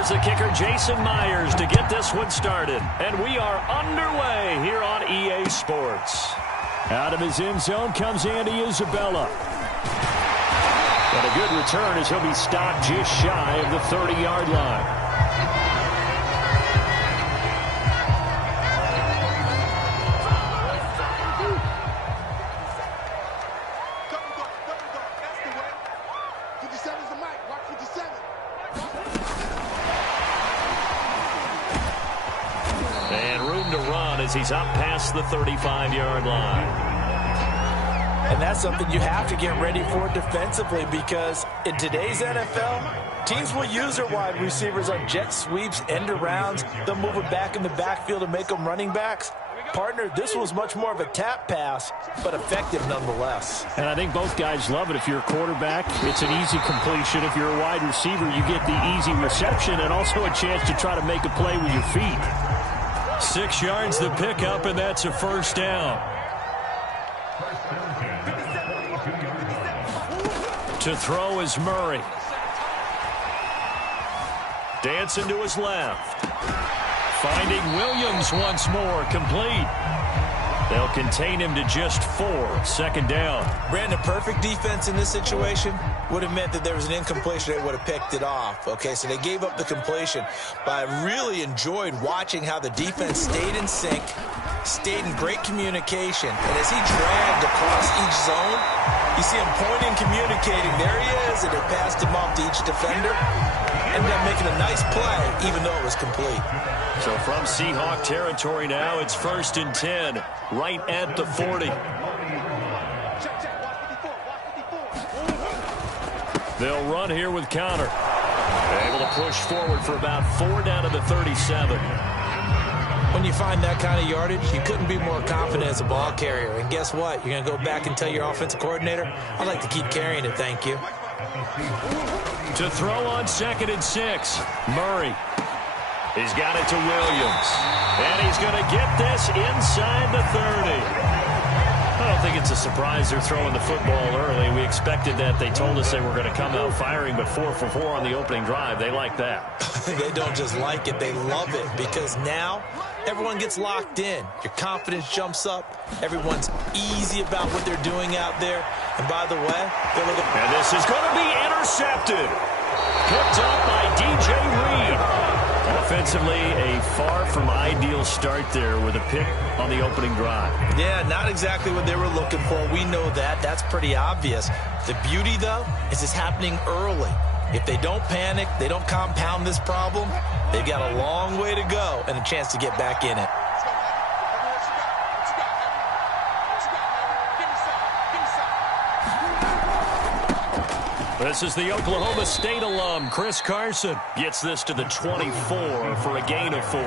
Here's the kicker, Jason Myers, to get this one started. And we are underway here on EA Sports. Out of his end zone comes Andy Isabella. And a good return as he'll be stopped just shy of the 30-yard line. He's up past the 35-yard line. And that's something you have to get ready for defensively, because in today's NFL, teams will use their wide receivers on jet sweeps, end arounds. They'll move it back in the backfield and make them running backs. Partner, this was much more of a tap pass, but effective nonetheless. And I think both guys love it. If you're a quarterback, it's an easy completion. If you're a wide receiver, you get the easy reception and also a chance to try to make a play with your feet. 6 yards the pickup, and that's a first down. To throw is Murray. Dancing to his left. Finding Williams once more, complete. They'll contain him to just 4. Second down. Brandon, perfect defense in this situation would have meant that there was an incompletion. They would have picked it off. Okay, so they gave up the completion. But I really enjoyed watching how the defense stayed in sync, stayed in great communication. And as he dragged across each zone, you see him pointing, communicating. There he is, and it passed him off to each defender. Ended up making a nice play, even though it was complete. So from Seahawk territory now, it's 1st and 10, right at the 40. They'll run here with counter. Able to push forward for about 4 down to the 37. When you find that kind of yardage, you couldn't be more confident as a ball carrier. And guess what? You're going to go back and tell your offensive coordinator, I'd like to keep carrying it, thank you. To throw on 2nd and 6, Murray. He's got it to Williams. And he's going to get this inside the 30. I don't think it's a surprise they're throwing the football early. We expected that. They told us they were going to come out firing, but 4 for 4 on the opening drive. They like that. They don't just like it, they love it, because now everyone gets locked in. Your confidence jumps up. Everyone's easy about what they're doing out there. And by the way, they're looking. And this is going to be intercepted. Picked up by DJ Reed. Offensively, a far from ideal start there with a pick on the opening drive. Yeah, not exactly what they were looking for. We know that. That's pretty obvious. The beauty, though, is it's happening early. If they don't panic, they don't compound this problem, they've got a long way to go and a chance to get back in it. This is the Oklahoma State alum, Chris Carson. Gets this to the 24 for a gain of 4.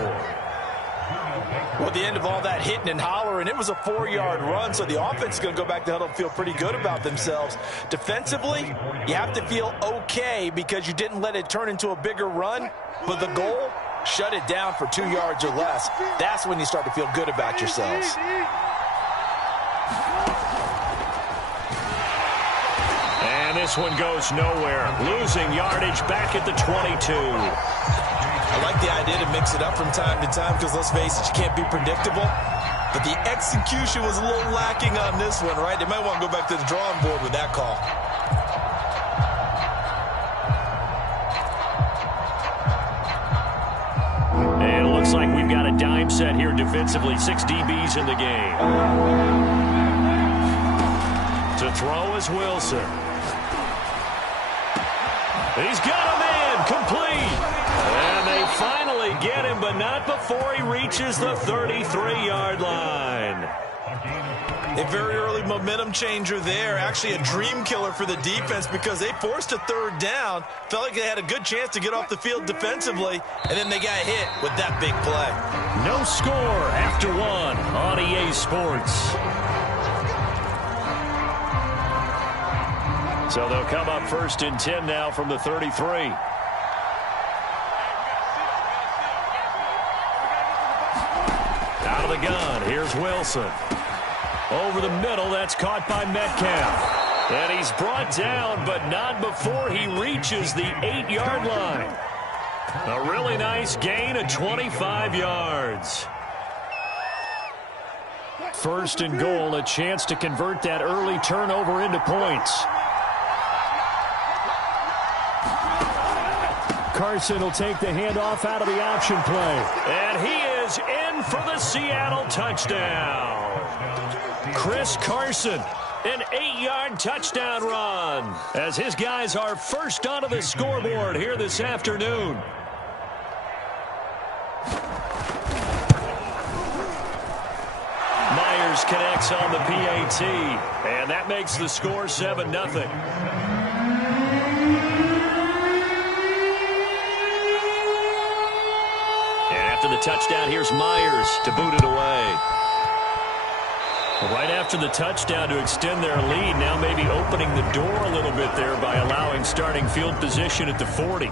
Well, at the end of all that hitting and hollering, it was a 4-yard run, so the offense is going to go back to huddle and feel pretty good about themselves. Defensively, you have to feel okay because you didn't let it turn into a bigger run, but the goal, shut it down for 2 yards or less. That's when you start to feel good about yourselves. This one goes nowhere. Losing yardage back at the 22. I like the idea to mix it up from time to time because, let's face it, you can't be predictable. But the execution was a little lacking on this one, right? They might want to go back to the drawing board with that call. And it looks like we've got a dime set here defensively. 6 DBs in the game. To throw is Wilson. He's got a man, complete. And they finally get him, but not before he reaches the 33-yard line. A very early momentum changer there. Actually a dream killer for the defense because they forced a 3rd down. Felt like they had a good chance to get off the field defensively, and then they got hit with that big play. No score after 1 on EA Sports. So they'll come up 1st and 10 now from the 33. Out of the gun, here's Wilson. Over the middle, that's caught by Metcalf. And he's brought down, but not before he reaches the 8-yard line. A really nice gain of 25 yards. First and goal, a chance to convert that early turnover into points. Carson will take the handoff out of the option play. And he is in for the Seattle touchdown. Chris Carson, an 8-yard touchdown run, as his guys are first onto the scoreboard here this afternoon. Myers connects on the PAT, and that makes the score 7-0. After the touchdown, here's Myers to boot it away. Right after the touchdown to extend their lead, now maybe opening the door a little bit there by allowing starting field position at the 40.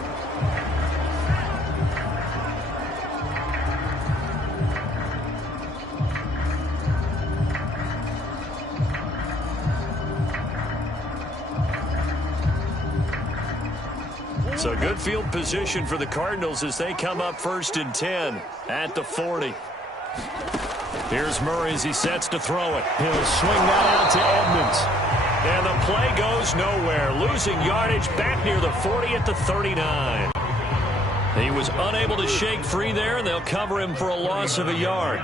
So good field position for the Cardinals as they come up 1st and 10 at the 40. Here's Murray as he sets to throw it. He'll swing that out to Edmonds. And the play goes nowhere. Losing yardage back near the 40 at the 39. He was unable to shake free there, and they'll cover him for a loss of a yard.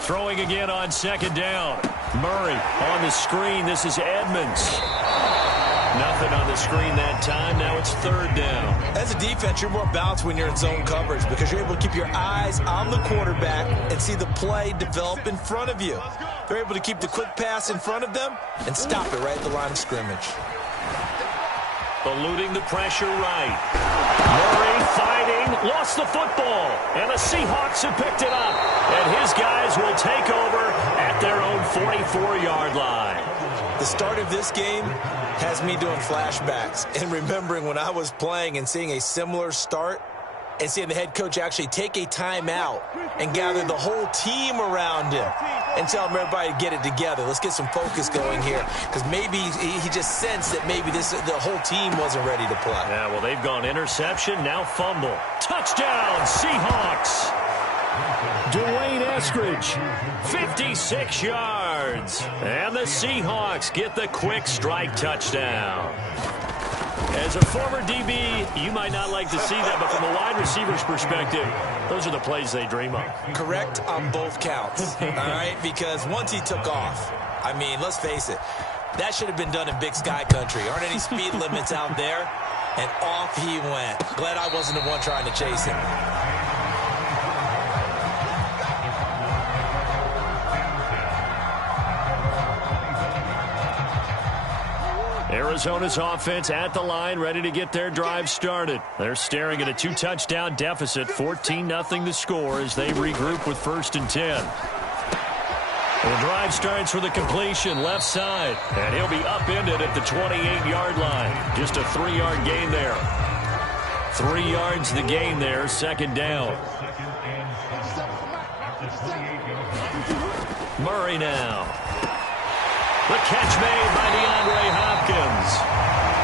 Throwing again on 2nd down. Murray on the screen. This is Edmonds. Nothing on the screen that time. Now it's 3rd down. As a defense, you're more balanced when you're in zone coverage because you're able to keep your eyes on the quarterback and see the play develop in front of you. They're able to keep the quick pass in front of them and stop it right at the line of scrimmage. Eluding the pressure right. Murray fighting, lost the football, and the Seahawks have picked it up. And his guys will take over at their own 44-yard line. The start of this game has me doing flashbacks and remembering when I was playing and seeing a similar start and seeing the head coach actually take a timeout and gather the whole team around him and tell him everybody to get it together. Let's get some focus going here because maybe he just sensed that maybe the whole team wasn't ready to play. Yeah, well, they've gone interception, now fumble. Touchdown, Seahawks. Dwayne Eskridge, 56 yards. And the Seahawks get the quick strike touchdown. As a former DB, you might not like to see that, but from a wide receiver's perspective, those are the plays they dream of. Correct on both counts, all right? Because once he took off, I mean, let's face it, that should have been done in Big Sky Country. Aren't any speed limits out there? And off he went. Glad I wasn't the one trying to chase him. Arizona's offense at the line, ready to get their drive started. They're staring at a 2-touchdown deficit, 14-0 the score as they regroup with 1st and 10. The drive starts with a completion left side, and he'll be upended at the 28-yard line. Just a 3-yard gain there. 3 yards the gain there, 2nd down. Murray now. The catch made by DeAndre Hopkins.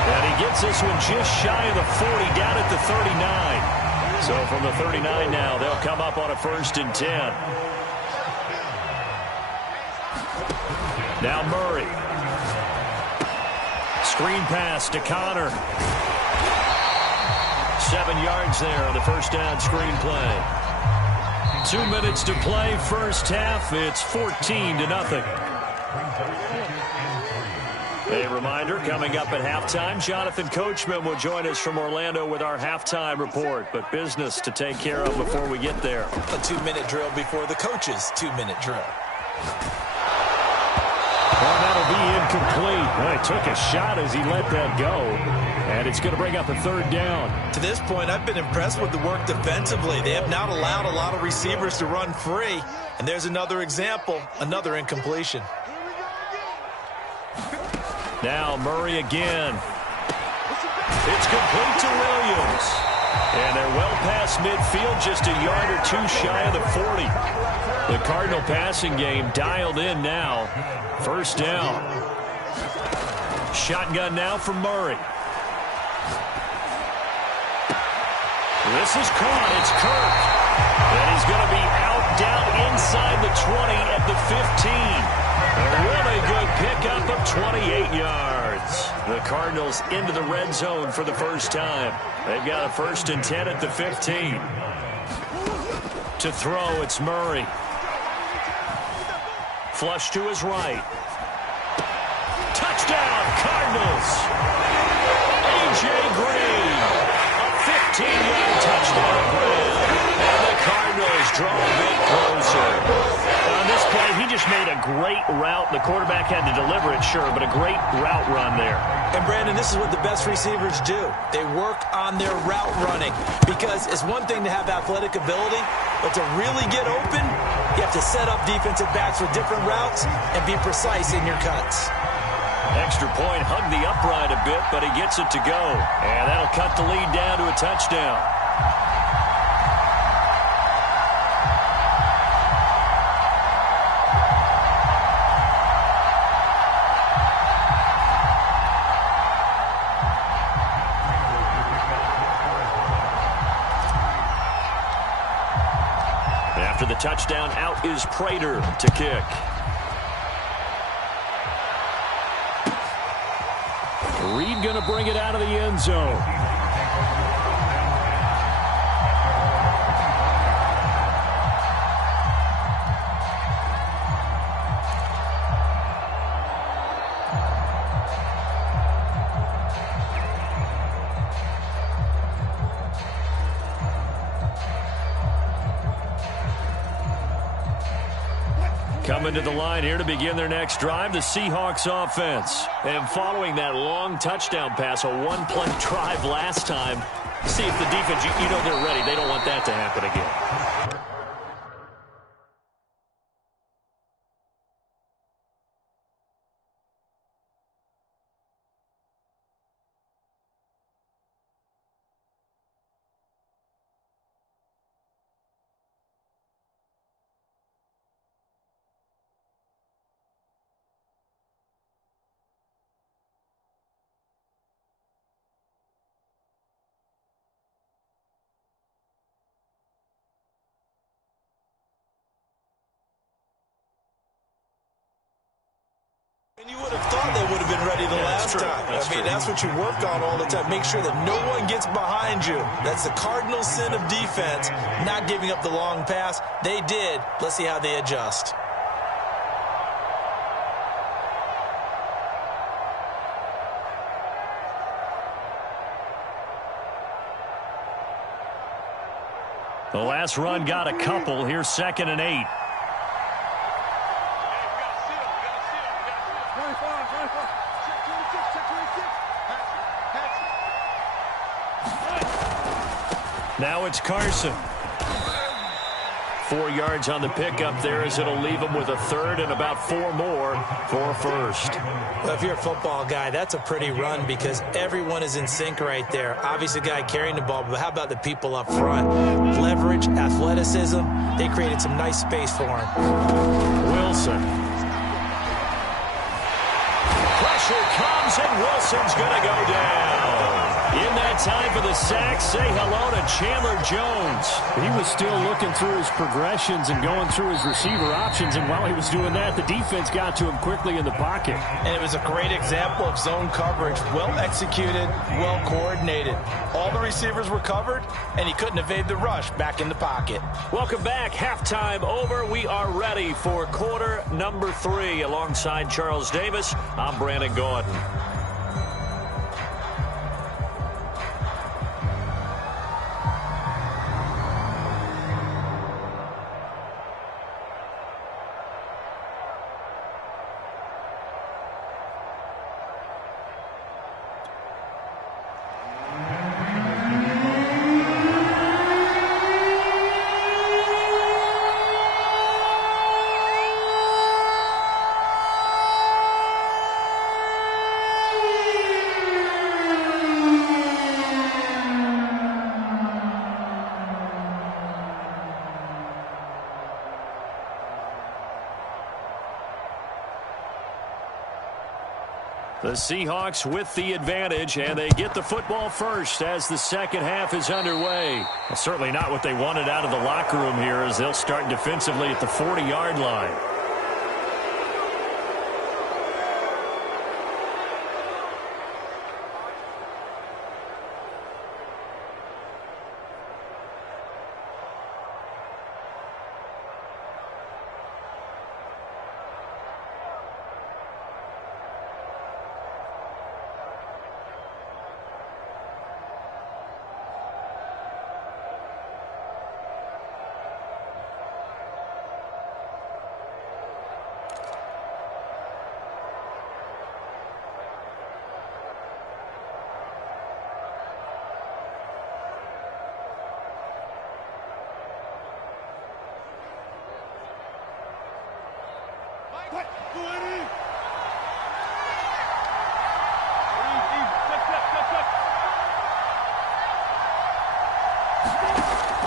And he gets this one just shy of the 40, down at the 39. So from the 39 now, they'll come up on a 1st and 10. Now Murray. Screen pass to Connor. 7 yards there on the 1st down screen play. 2 minutes to play, 1st half. It's 14-0. A reminder, coming up at halftime, Jonathan Coachman will join us from Orlando with our halftime report. But business to take care of before we get there. A 2-minute drill before the coach's 2-minute drill. Well, that'll be incomplete. Well, he took a shot as he let that go. And it's going to bring up a 3rd down. To this point, I've been impressed with the work defensively. They have not allowed a lot of receivers to run free. And there's another example, another incompletion. Now Murray again. It's complete to Williams. And they're well past midfield, just a yard or 2 shy of the 40. The Cardinal passing game dialed in now. 1st down. Shotgun now from Murray. This is caught. It's Kirk. And he's going to be out down inside the 20 at the 15. A really good pickup of 28 yards. The Cardinals into the red zone for the first time. They've got a 1st and 10 at the 15. To throw, it's Murray. Flush to his right. Touchdown, Cardinals. A.J. Green. A 15-yard touchdown grab. And the Cardinals draw a bit closer. On this play, he just made a great route. The quarterback had to deliver it, sure, but a great route run there. And, Brandon, this is what the best receivers do. They work on their route running because it's one thing to have athletic ability, but to really get open, you have to set up defensive backs with different routes and be precise in your cuts. Extra point, hugged the upright a bit, but he gets it to go. And that'll cut the lead down to a touchdown. After the touchdown, out is Prater to kick. Reed going to bring it out of the end zone. Coming to the line here to begin their next drive, the Seahawks offense. And following that long touchdown pass, a one-play drive last time, see if the defense, you know they're ready. They don't want that to happen again. And you would have thought they would have been ready the last time. That's what you work on all the time. Make sure that no one gets behind you. That's the cardinal sin of defense, not giving up the long pass. They did. Let's see how they adjust. The last run got a couple. Here's 2nd and 8. Now it's Carson. 4 yards on the pickup there as it'll leave him with a 3rd and about 4 more for a 1st. Well, if you're a football guy, that's a pretty run because everyone is in sync right there. Obviously, the guy carrying the ball, but how about the people up front? Leverage, athleticism, they created some nice space for him. Wilson. Pressure comes, and Wilson's going to go down. In that time for the sack, say hello to Chandler Jones. He was still looking through his progressions and going through his receiver options, and while he was doing that, the defense got to him quickly in the pocket. And it was a great example of zone coverage, well executed, well coordinated. All the receivers were covered, and he couldn't evade the rush back in the pocket. Welcome back. Halftime over. We are ready for quarter number 3. Alongside Charles Davis, I'm Brandon Gordon. The Seahawks with the advantage, and they get the football first as the second half is underway. Well, certainly not what they wanted out of the locker room here, as they'll start defensively at the 40-yard line.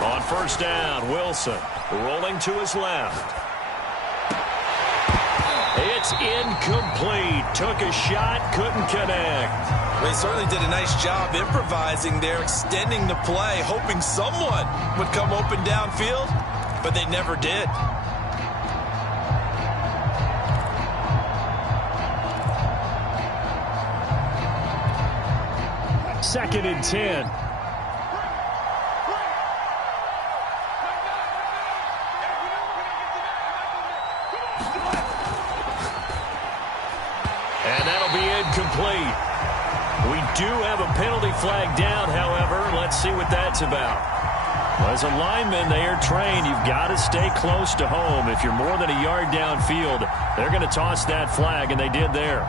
On first down, Wilson rolling to his left. It's incomplete. Took a shot, couldn't connect. They certainly did a nice job improvising there, extending the play, hoping someone would come open downfield, but they never did. Second and 10. And that'll be incomplete. We do have a penalty flag down, however. Let's see what that's about. Well, as a lineman, they are trained. You've got to stay close to home. If you're more than a yard downfield, they're going to toss that flag, and they did there.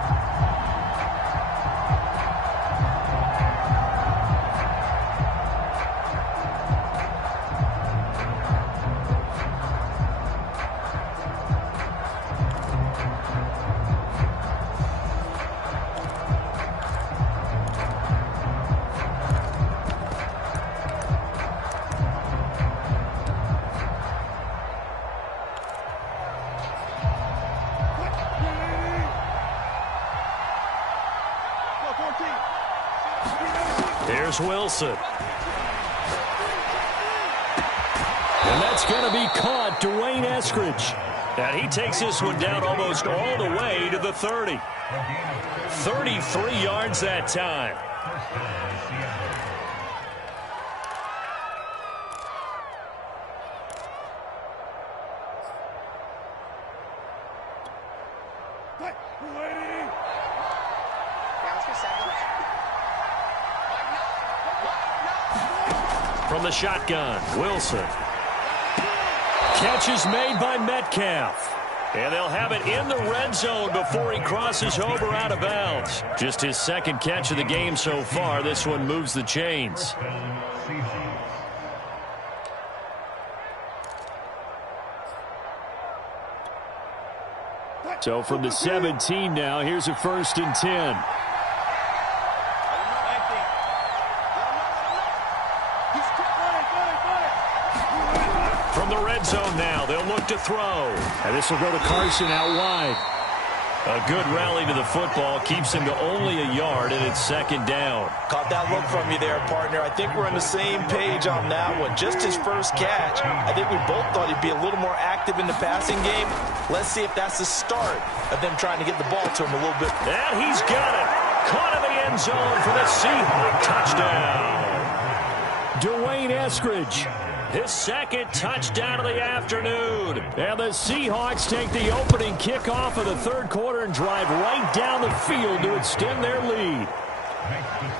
Here's Wilson. And that's going to be caught. Dwayne Eskridge. And he takes this one down almost all the way to the 30. 33 yards that time. From the shotgun, Wilson. Catch is made by Metcalf. And they'll have it in the red zone before he crosses over out of bounds. Just his second catch of the game so far. This one moves the chains. So from the 17 now, here's a 1st and 10. From the red zone now, they'll look to throw. And this will go to Carson out wide. A good rally to the football keeps him to only a yard, and it's 2nd down. Caught that look from you there, partner. I think we're on the same page on that one. Just his first catch. I think we both thought he'd be a little more active in the passing game. Let's see if that's the start of them trying to get the ball to him a little bit. And he's got it. Caught in the end zone for the Seahawks touchdown. Dwayne Eskridge. His second touchdown of the afternoon. And the Seahawks take the opening kickoff of the 3rd quarter and drive right down the field to extend their lead.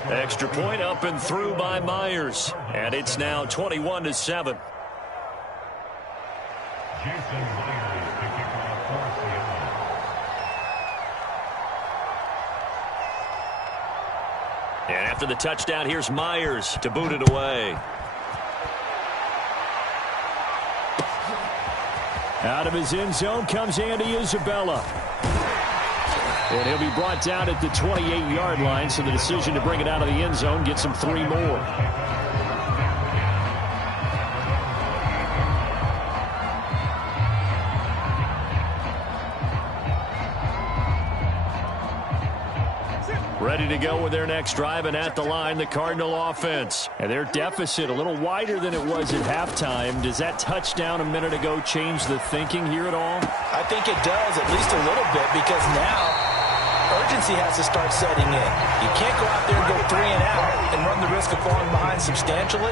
Extra point up and through by Myers. And it's now 21-7. And after the touchdown, here's Myers to boot it away. Out of his end zone comes Andy Isabella. And he'll be brought down at the 28-yard line, so the decision to bring it out of the end zone gets him 3 more. Ready to go with their next drive, and at the line, the Cardinal offense. And their deficit a little wider than it was at halftime. Does that touchdown a minute ago change the thinking here at all? I think it does, at least a little bit, because now urgency has to start setting in. You can't go out there and go 3 and out and run the risk of falling behind substantially,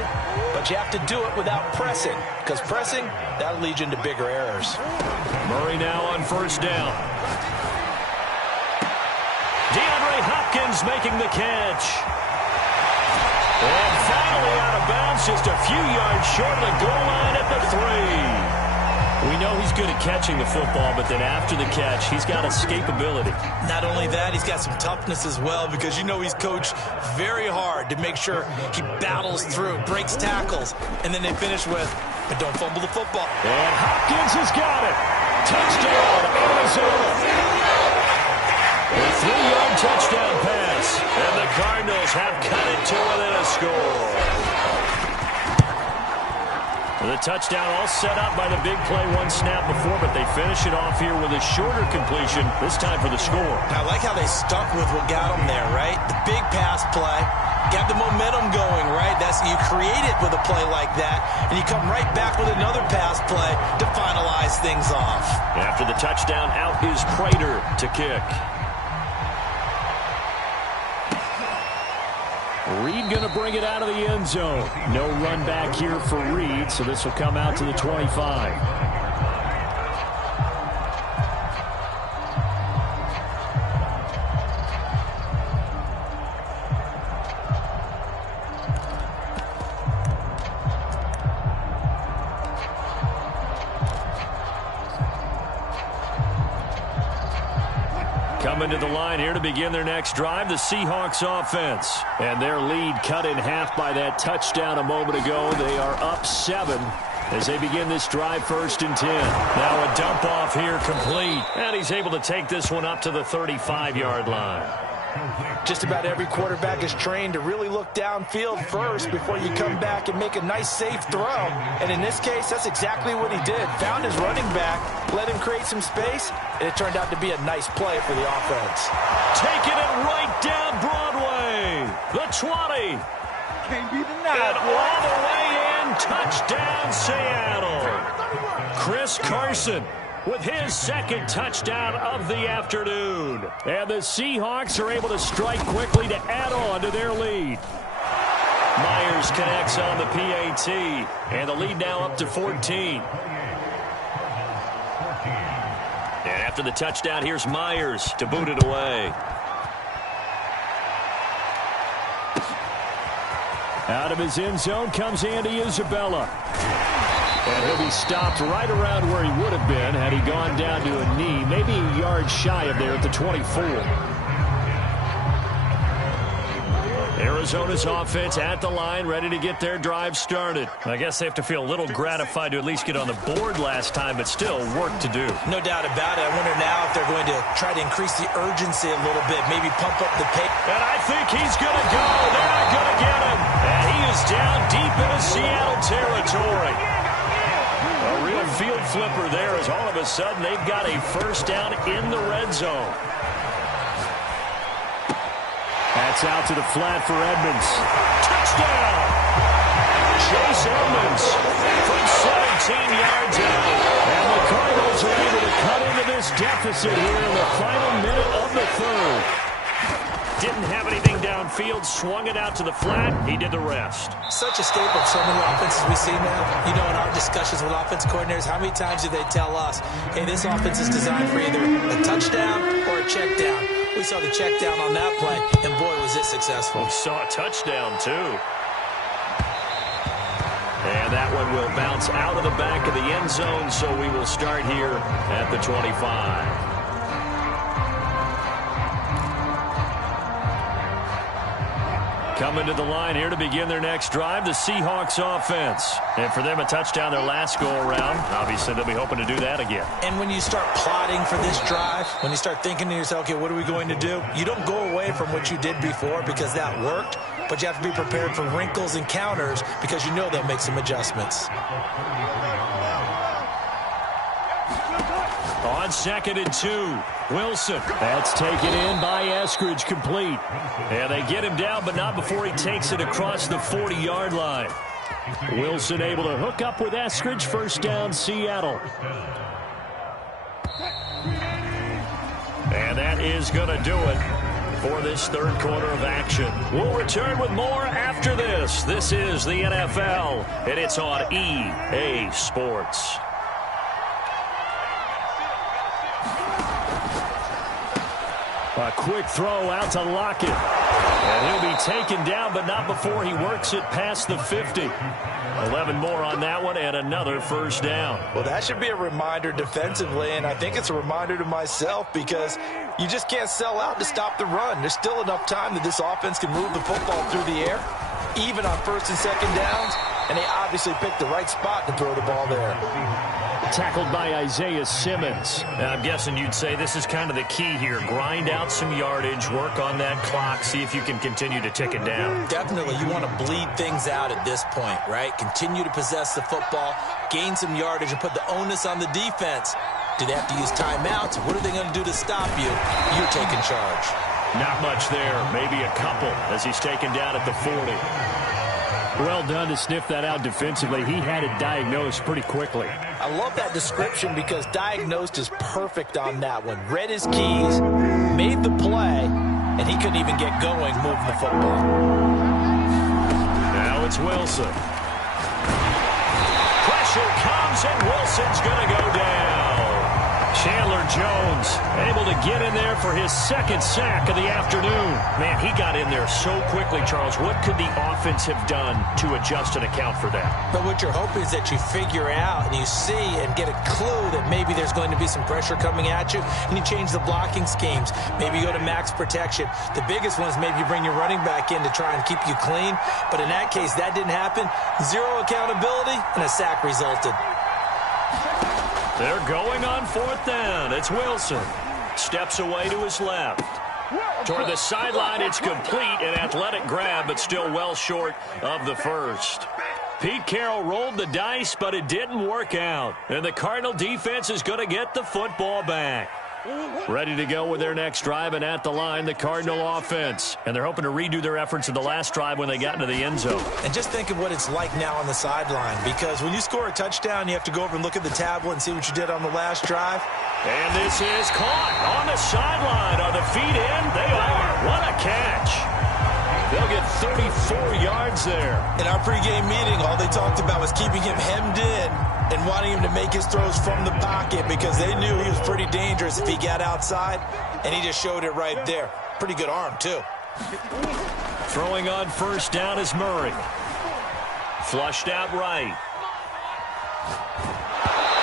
but you have to do it without pressing, because pressing, that'll lead you into bigger errors. Murray now on first down. DeAndre Hopkins making the catch. And finally out of bounds, just a few yards short of the goal line at the 3. We know he's good at catching the football, but then after the catch, he's got escapability. Not only that, he's got some toughness as well, because you know he's coached very hard to make sure he battles through, breaks tackles, and then they finish with, but don't fumble the football. And Hopkins has got it. Touchdown, Arizona. A 3-yard touchdown pass, and the Cardinals have cut it to within a score. The touchdown all set up by the big play one snap before, but they finish it off here with a shorter completion, this time for the score. I like how they stuck with what got them there, right? The big pass play, got the momentum going, right? You create it with a play like that, and you come right back with another pass play to finalize things off. After the touchdown, out is Prater to kick. Reed going to bring it out of the end zone. No run back here for Reed, so this will come out to the 25. Coming to the line here to begin their next drive, the Seahawks offense. And their lead cut in half by that touchdown a moment ago. They are up 7 as they begin this drive, 1st and 10. Now a dump off here complete. And he's able to take this one up to the 35-yard line. Just about every quarterback is trained to really look downfield first before you come back and make a nice, safe throw. And in this case, that's exactly what he did. Found his running back, let him create some space, and it turned out to be a nice play for the offense. Taking it right down Broadway. The 20. Can't be denied. And all the way in, touchdown Seattle. Chris Carson with his second touchdown of the afternoon. And the Seahawks are able to strike quickly to add on to their lead. Myers connects on the PAT, and the lead now up to 14. And after the touchdown, here's Myers to boot it away. Out of his end zone comes Andy Isabella. And he'll be stopped right around where he would have been had he gone down to a knee, maybe a yard shy of there at the 24. Arizona's offense at the line, ready to get their drive started. I guess they have to feel a little gratified to at least get on the board last time, but still work to do. No doubt about it. I wonder now if they're going to try to increase the urgency a little bit, maybe pump up the pace. And I think he's going to go. They're not going to get him. And he is down deep into Seattle territory. A real field flipper there as all of a sudden they've got a first down in the red zone. That's out to the flat for Edmonds. Touchdown! Chase Edmonds from 17 yards out. And the Cardinals are able to cut into this deficit here in the final minute of the 3rd. Didn't have anything downfield, swung it out to the flat. He did the rest. Such a staple of so many offenses we see now. You know, in our discussions with offense coordinators, how many times do they tell us, hey, this offense is designed for either a touchdown or a check down. We saw the check down on that play, and boy, was it successful. We saw a touchdown, too. And that one will bounce out of the back of the end zone, so we will start here at the 25. Coming to the line here to begin their next drive, the Seahawks offense. And for them, a touchdown their last go-around. Obviously, they'll be hoping to do that again. And when you start plotting for this drive, when you start thinking to yourself, okay, what are we going to do? You don't go away from what you did before because that worked, but you have to be prepared for wrinkles and counters because you know they'll make some adjustments. On On 2nd and 2, Wilson. That's taken in by Eskridge, complete. And they get him down, but not before he takes it across the 40-yard line. Wilson able to hook up with Eskridge. First down, Seattle. And that is going to do it for this third quarter of action. We'll return with more after this. This is the NFL, and it's on EA Sports. A quick throw out to Lockett. And he'll be taken down, but not before he works it past the 50. 11 more on that one, and another first down. Well, that should be a reminder defensively, and I think it's a reminder to myself because you just can't sell out to stop the run. There's still enough time that this offense can move the football through the air, even on first and second downs, and they obviously picked the right spot to throw the ball there. Tackled by Isaiah Simmons. I'm guessing you'd say this is kind of the key here. Grind out some yardage, work on that clock, see if you can continue to tick it down. Definitely, you want to bleed things out at this point, right? Continue to possess the football, gain some yardage, and put the onus on the defense. Do they have to use timeouts? What are they going to do to stop you? You're taking charge. Not much there, maybe a couple as he's taken down at the 40. Well done to sniff that out defensively. He had it diagnosed pretty quickly. I love that description because diagnosed is perfect on that one. Read his keys, made the play, and he couldn't even get going moving the football. Now it's Wilson. Pressure comes, and Wilson's going to go down. Chandler Jones able to get in there for his second sack of the afternoon. Man, he got in there so quickly, Charles. What could the offense have done to adjust and account for that? But what you're hoping is that you figure out and you see and get a clue that maybe there's going to be some pressure coming at you, and you change the blocking schemes. Maybe you go to max protection. The biggest one is maybe you bring your running back in to try and keep you clean. But in that case, that didn't happen. Zero accountability, and a sack resulted. They're going on 4th down. It's Wilson. Steps away to his left. Toward the sideline, it's complete. An athletic grab, but still well short of the first. Pete Carroll rolled the dice, but it didn't work out. And the Cardinal defense is going to get the football back. Ready to go with their next drive, and at the line, the Cardinal offense. And they're hoping to redo their efforts in the last drive when they got into the end zone. And just think of what it's like now on the sideline, because when you score a touchdown, you have to go over and look at the tablet and see what you did on the last drive. And this is caught on the sideline. Are the feet in? They are. What a catch. They'll get 34 yards there. In our pregame meeting, all they talked about was keeping him hemmed in and wanting him to make his throws from the pocket because they knew he was pretty dangerous if he got outside, and he just showed it right there. Pretty good arm, too. Throwing on first down is Murray. Flushed out right.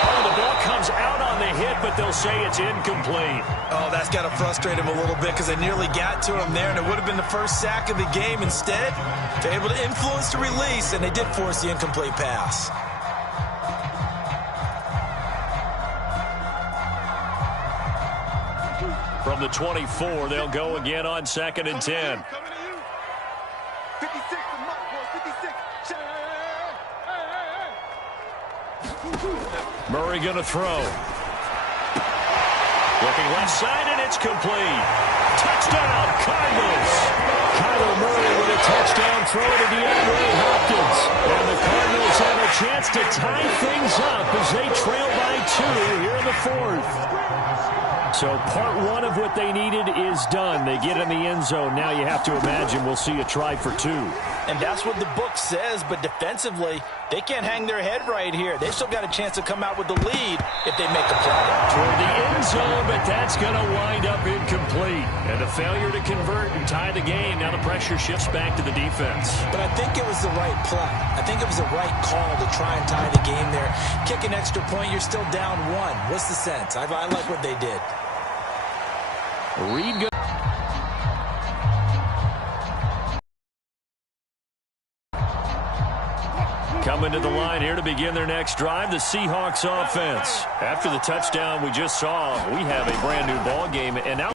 Oh, the ball comes out on the hit, but they'll say it's incomplete. Oh, that's got to frustrate him a little bit because they nearly got to him there, and it would have been the first sack of the game. Instead, they're able to influence the release, and they did force the incomplete pass. From the 24, they'll go again on 2nd and 10. Murray going to throw. Looking left side, and it's complete. Touchdown, Cardinals. Kyler Murray with a touchdown throw to DeAndre Hopkins. And the Cardinals have a chance to tie things up as they trail by 2 here in the 4th. So part 1 of what they needed is done. They get in the end zone. Now you have to imagine we'll see a try for 2. And that's what the book says, but defensively, they can't hang their head right here. They've still got a chance to come out with the lead if they make a play. Toward the end zone, but that's going to wind up incomplete. And a failure to convert and tie the game. Now the pressure shifts back to the defense. But I think it was the right play. I think it was the right call to try and tie the game there. Kick an extra point, you're still down 1. What's the sense? I like what they did. Reed goes. Coming to the line here to begin their next drive, the Seahawks offense. After the touchdown we just saw, we have a brand new ball game, and now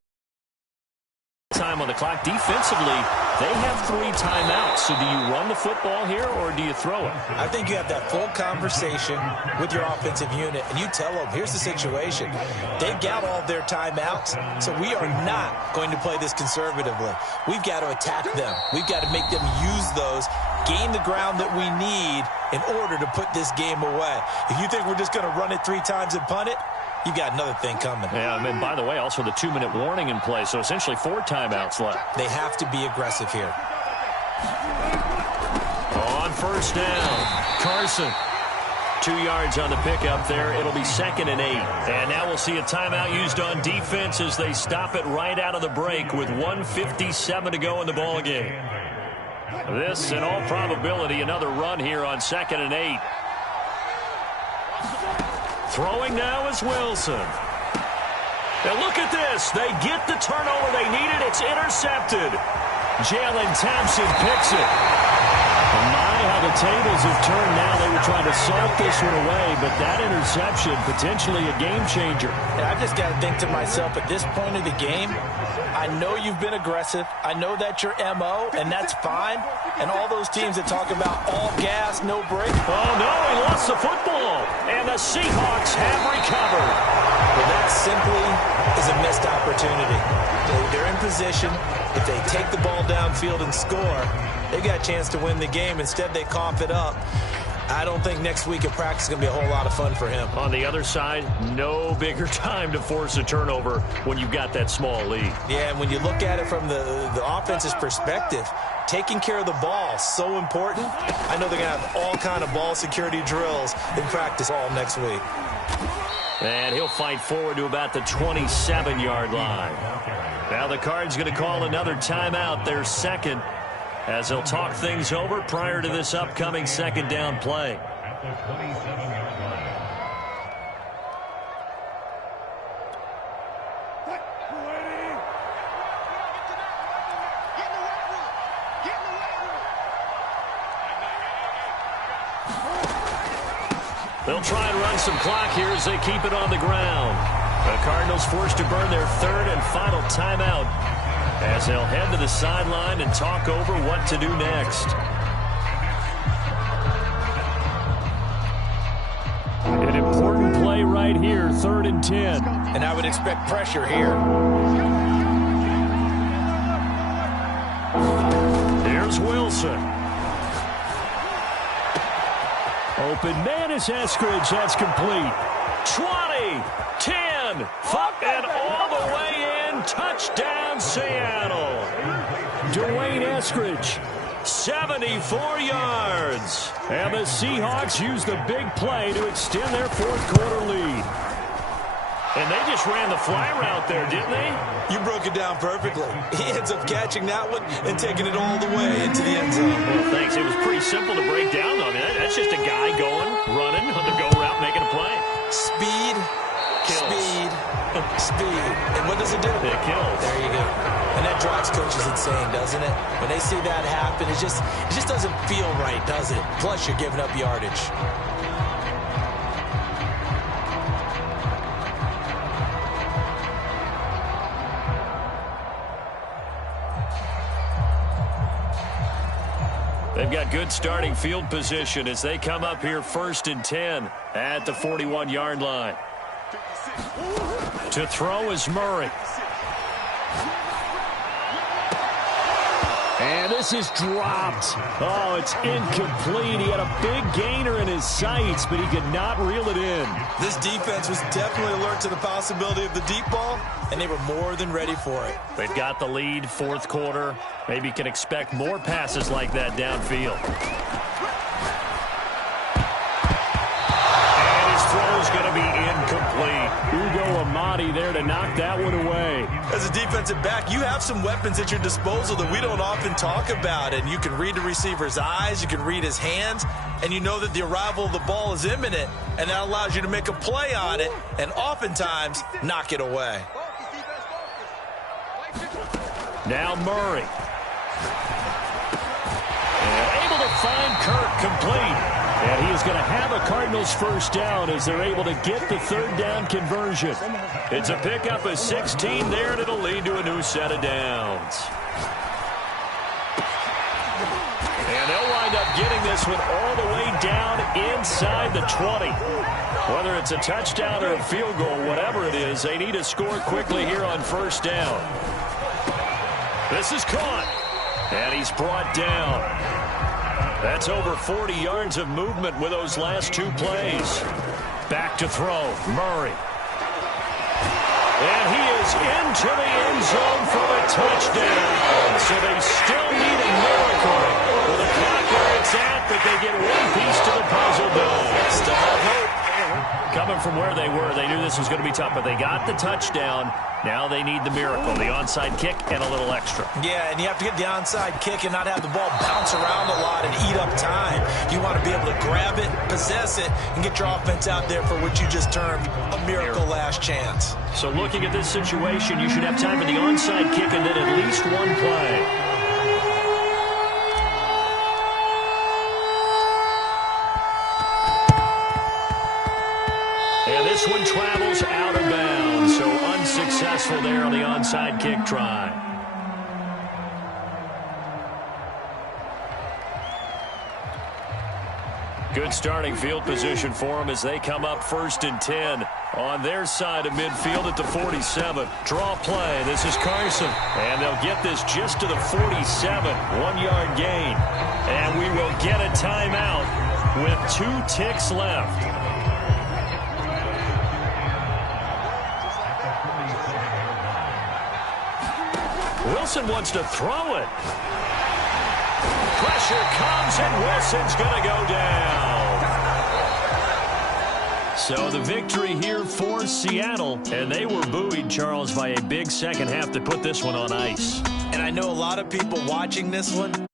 time on the clock. Defensively, they have 3 timeouts. So do you run the football here or do you throw it? I think you have that full conversation with your offensive unit, and you tell them, here's the situation. They've got all of their timeouts, so we are not going to play this conservatively. We've got to attack them. We've got to make them use those, gain the ground that we need in order to put this game away. If you think we're just going to run it 3 times and punt it, you got another thing coming. Yeah, and by the way, also the 2-minute warning in play, so essentially 4 timeouts left. They have to be aggressive here. On first down, Carson. 2 yards on the pickup there. It'll be 2nd and 8. And now we'll see a timeout used on defense as they stop it right out of the break with 1:57 to go in the ball game. This, in all probability, another run here on 2nd and 8. Throwing now is Wilson. And look at this. They get the turnover they needed. It's intercepted. Jalen Thompson picks it. And my, how the tables have turned now. They were trying to salt this one away, but that interception, potentially a game changer. And I've just got to think to myself, at this point of the game, I know you've been aggressive. I know that's your MO, and that's fine. And all those teams that talk about all gas, no break. Oh, no, he lost the football. And the Seahawks have recovered. Well, that simply is a missed opportunity. They're in position. If they take the ball downfield and score, they got a chance to win the game. Instead, they cough it up. I don't think next week at practice is going to be a whole lot of fun for him. On the other side, no bigger time to force a turnover when you've got that small lead. Yeah, and when you look at it from the offense's perspective, taking care of the ball, so important. I know they're going to have all kind of ball security drills in practice all next week. And he'll fight forward to about the 27-yard line. Now the Cards going to call another timeout, their 2nd, as they'll talk things over prior to this upcoming 2nd down play. They'll try and run some clock here as they keep it on the ground. The Cardinals forced to burn their 3rd and final timeout as they'll head to the sideline and talk over what to do next. An important play right here, 3rd and 10. And I would expect pressure here. Here's Wilson. Open man is Eskridge. That's complete. 20, 10, 5, and all the way in. Touchdown, Seattle. Dwayne Eskridge, 74 yards. And the Seahawks use the big play to extend their 4th quarter lead. And they just ran the fly route there, didn't they? You broke it down perfectly. He ends up catching that one and taking it all the way into the end zone. Well, thanks. It was pretty simple to break down, though. I mean, that's just a guy going, running on the go route, making a play. Speed, kills. Speed, speed. And what does it do? It kills. There you go. And that drives coaches insane, doesn't it? When they see that happen, it just doesn't feel right, does it? Plus, you're giving up yardage. They've got good starting field position as they come up here 1st and 10 at the 41-yard line. To throw is Murray. And this is dropped. Oh, it's incomplete. He had a big gainer in his sights, but he could not reel it in. This defense was definitely alert to the possibility of the deep ball, and they were more than ready for it. They've got the lead, 4th quarter. Maybe can expect more passes like that downfield. And his throw is going to be incomplete. Ugo Amadi there to knock that one away. As a defensive back, you have some weapons at your disposal that we don't often talk about, and you can read the receiver's eyes, you can read his hands, and you know that the arrival of the ball is imminent, and that allows you to make a play on it and oftentimes knock it away. Now Murray. And able to find Kirk, complete. And he is going to have a Cardinals first down as they're able to get the third down conversion. It's a pickup of 16 there, and it'll lead to a new set of downs. And they'll wind up getting this one all the way down inside the 20. Whether it's a touchdown or a field goal, whatever it is, they need to score quickly here on first down. This is caught, and he's brought down. That's over 40 yards of movement with those last two plays. Back to throw, Murray. And he is into the end zone for a touchdown. So they still need a miracle. With the clock where it's at, but they get one piece to the puzzle done. Still have hope. Coming from where they were, they knew this was going to be tough, but they got the touchdown. Now they need the miracle, the onside kick and a little extra. Yeah, and you have to get the onside kick and not have the ball bounce around a lot and eat up time. You want to be able to grab it, possess it, and get your offense out there for what you just termed a miracle last chance. So looking at this situation, you should have time for the onside kick and then at least one play. And this one travels out of bounds, so unsuccessful there on the onside kick try. Good starting field position for them as they come up 1st and 10 on their side of midfield at the 47. Draw play. This is Carson. And they'll get this just to the 47. 1-yard gain. And we will get a timeout with 2 ticks left. Wilson wants to throw it. Pressure comes, and Wilson's going to go down. So the victory here for Seattle, and they were buoyed, Charles, by a big second half to put this one on ice. And I know a lot of people watching this one